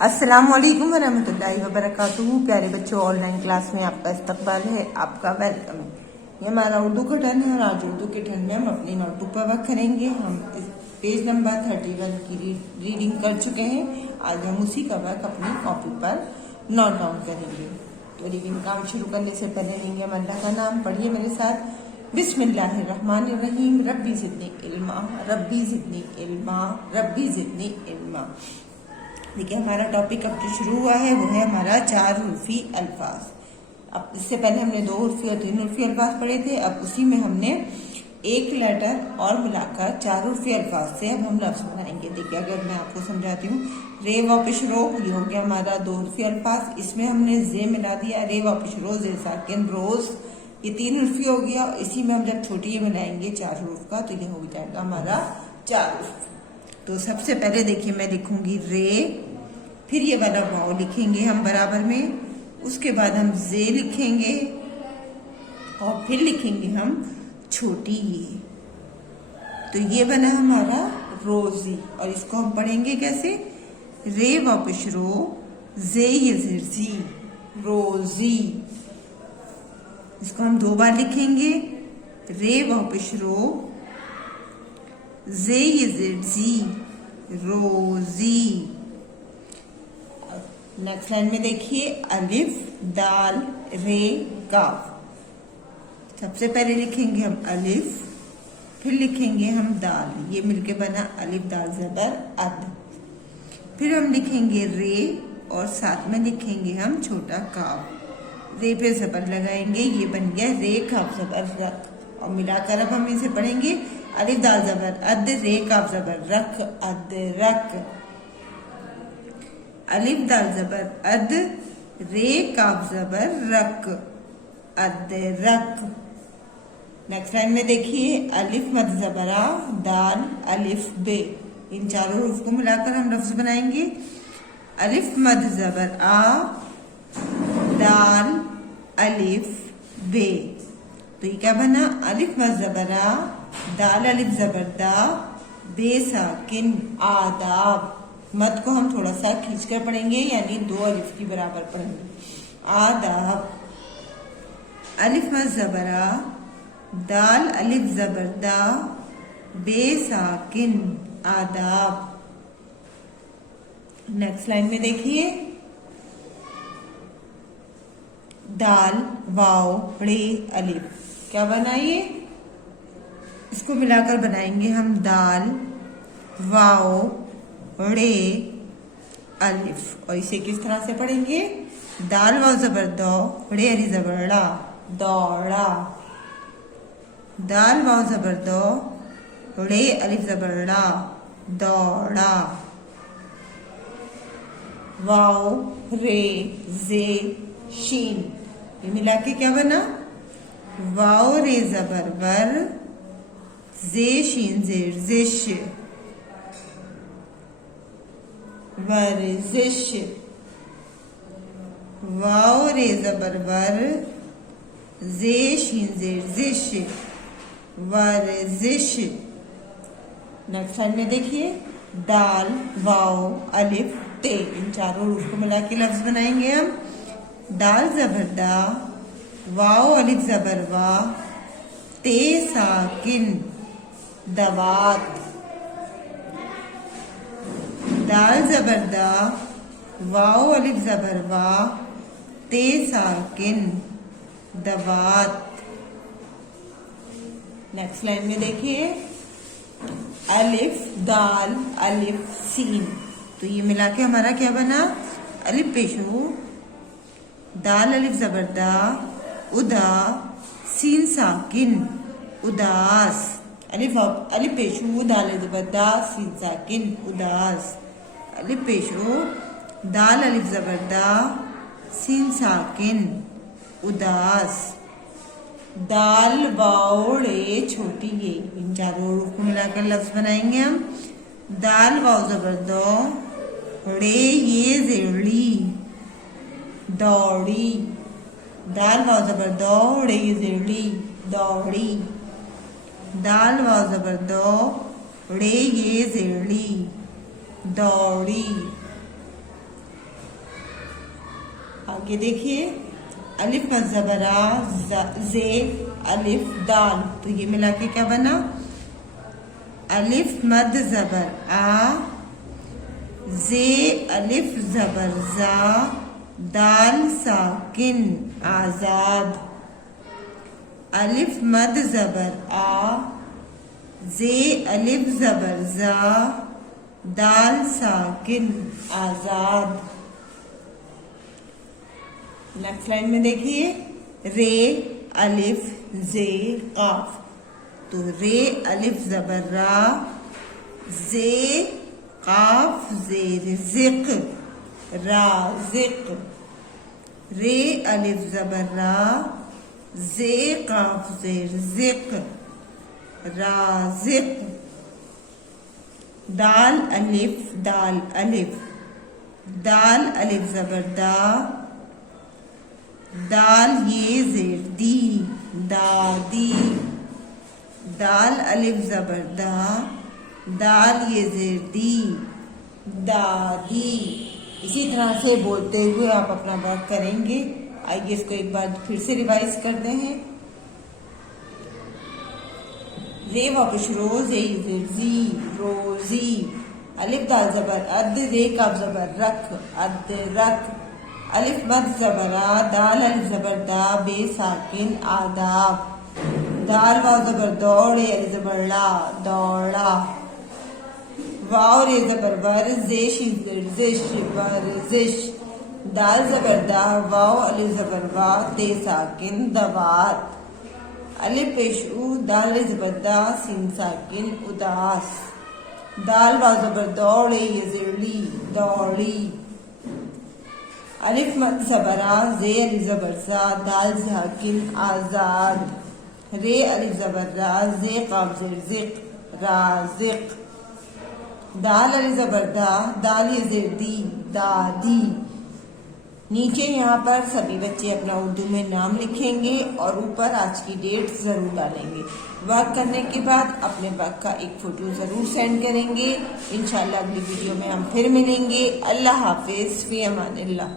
अस्सलामुअलैकुम वरहमतुल्लाहि वबरकातुहू। प्यारे बच्चों, ऑनलाइन क्लास में आपका इस्तकबाल है, आपका वेलकम है। ये हमारा उर्दू का टर्न है और आज उर्दू के टर्न में हम अपनी नोटबुक पर वर्क करेंगे। हम इस पेज नंबर 31 की रीडिंग कर चुके हैं। आज हम उसी का वर्क अपनी कॉपी पर नोट डाउन करेंगे। तो रीडिंग काम शुरू करने से पहले लेंगे हम अल्लाह का नाम। पढ़िए मेरे साथ। बिस्मिल्लाहिर्रहमानिर्रहीम। रब्बी ज़िदनी इल्मा, रब्बी ज़िदनी इल्मा, रब्बी ज़िदनी इल्मा। देखिए, हमारा टॉपिक अब जो शुरू हुआ है वो है हमारा 4 हुर्फी अल्फाज। अब इससे पहले हमने 2 हुर्फी और 3 हुर्फी अल्फाज पढ़े थे। अब उसी में हमने एक लेटर और मिलाकर 4 हुर्फी अल्फाज से अब हम लफ्ज बनाएंगे। देखिए, अगर मैं आपको समझाती हूँ, रे वापिश रो, ये हो गया हमारा 2 हुर्फी अल्फाज। इसमें हमने जे मिला दिया, रे वापिश रो, जे साकिन रोज, ये 3 हुर्फी हो गया। इसी में हम जब छोटी ये मिलाएंगे 4 हुर्फ का, तो ये हो जाएगा हमारा 4 हुर्फ। तो सबसे पहले देखिए, मैं लिखूंगी रे, फिर ये वाला वाव लिखेंगे हम बराबर में, उसके बाद हम जे लिखेंगे और फिर लिखेंगे हम छोटी ये। तो ये बना हमारा रोजी। और इसको हम पढ़ेंगे कैसे? रे वापिश रो, जे ये जी, रोजी। इसको हम 2 बार लिखेंगे। रे वापिश रो, जे ये जी, रोजी। नेक्स्ट लाइन में देखिए, अलिफ दाल रे काफ। सबसे पहले लिखेंगे हम अलिफ, फिर लिखेंगे हम दाल, ये मिलके बना अलिफ दाल ज़बर अद। फिर हम लिखेंगे रे और साथ में लिखेंगे हम छोटा काफ। रे पे ज़बर लगाएंगे, ये बन गया रे काफ ज़बर रख। और मिलाकर अब हम इसे पढ़ेंगे, अलिफ दाल ज़बर अद, रे काफ ज़बर रख, अद रख। अलिफ दाल ज़बर अद, रे काफ ज़बर रक, अद रक। नेक्स्ट लाइन में देखिए, अलिफ मद ज़बरा, दाल अलिफ बे। इन चारों हुर्फ को मिलाकर हम लफ्ज बनाएंगे। अलिफ मद ज़बर आ, दाल अलिफ बे। तो ये क्या बना? अलिफ मद ज़बर आ, दाल अलिफ ज़बर दा, बे साकिन आदाब। मद को हम थोड़ा सा खींचकर पढ़ेंगे, यानी 2 अलिफ की बराबर पढ़ेंगे। आदाब। अलिफ मद ज़बर आ, दाल अलिफ ज़बर दा, बे साकिन आदाब। नेक्स्ट लाइन में देखिए, दाल वाव रे अलिफ। क्या बनाइए? इसको मिलाकर बनाएंगे हम दाल वाव रे अलिफ। और इसे किस तरह से पढ़ेंगे? दाल वाव ज़बर दो, रे अली ज़बर ड़ा, दौड़ा। दाल वाव ज़बर दो, रे अलिफ ज़बर ड़ा, दौड़ा। वाव रे जे शीन, ये मिला के क्या बना? वाव रे ज़बर वर, जे शीन जेर जिश, वर्जिश। वाव रे ज़बर वर, जे शीन जेर जिश, वर्जिश। नेक्स्ट लाइन में देखिए, दाल वाव अलिफ ते। इन चारों हुर्फ को मिला के लफ्ज बनाएंगे हम। दाल ज़बर दा, वाव अलिफ ज़बर वा, ते साकिन दवात। दाल ज़बर दा, वाव अलिफ ज़बर वा, ते साकिन दवात। नेक्स्ट लाइन में देखिए, अलिफ दाल अलिफ सीन। तो ये मिला के हमारा क्या बना? अलिफ पेशो, दाल अलिफ ज़बर दा, उदा, सीन साकिन उदास। अलिफ पेशो, दाल ज़बर दा, सीन साकिन उदास। अलिफ पेशो, दाल अलिफ ज़बर दा, सीन साकिन उदास। दाल वाव रे छोटी ये। इन चारों हुर्फ को मिलाकर लफ्ज बनाएंगे हम। दाल वाव ज़बर दो, रे ये जेड़ी, दौड़ी। दाल वाव ज़बर दो, रे ये जेड़ी, दौड़ी। दाल वाव ज़बर दो, रे ये जेड़ी, दौड़ी। आगे देखिए, अलिफ मद ज़बर आ, जे अलिफ दाल, तो ये मिला के क्या बना? अलिफ मद ज़बर आ, जे अलिफ ज़बर जा, दाल साकिन आजाद। अलिफ मद ज़बर आ, जे अलिफ ज़बर जा, दाल साकिन आजाद। नेक्स्ट लाइन में देखिए, रे अलिफ जे काफ, तो रे अलिफ ज़बर रा, जे काफ जेर जिक राजिक। रे अलिफ ज़बर रा, जे काफ जेर जिक राजिक। दाल अलिफ दाल अलिफ, दाल अलिफ ज़बर दा, दाल ये जेर दी दादी। दाल अलिफ ज़बर दा, दाल ये जेर दी दादी। इसी तरह से बोलते हुए आप अपना वर्क करेंगे। आइए इसको एक बार फिर से रिवाइज करते हैं। रे वापस रोज ये जेर जी रोजी। अलिफ दाल ज़बर अद, रे काफ ज़बर रख अद रख। अलिफ मद ज़बर आ, दाल अलिफ ज़बर दा, बे साकिन आदाब। दाल वाव ज़बर दौड़े, अलिफ ज़बर ला दौड़ा। वाव रे ज़बर वर, ज़ेश जिश वर्जिश। दाल ज़बर दा, वाव अलिफ ज़बर वा, ते साकिन दवात। अलिफ पेश उ, दाल अलिफ ज़बर दा, सीन साकिन उदास। दाल वाव ज़बर दौड़े, ये ज़िरली दौड़ी। अलिफ मद ज़बर आ, जे अलिफ ज़बर ज़ा, दाल साकिन आजाद। रे अलिफ ज़बर रा, जे काफ जेर जिक राजिक। दाल अलिफ ज़बर दा, दाल ये जेर दी दादी। नीचे यहाँ पर सभी बच्चे अपना उर्दू में नाम लिखेंगे और ऊपर आज की डेट जरूर डालेंगे। वर्क करने के बाद अपने वर्क का एक फोटो जरूर सेंड करेंगे। इंशाल्लाह अगली वीडियो में हम फिर मिलेंगे। अल्लाह हाफिज, फी अमानिल्लाह।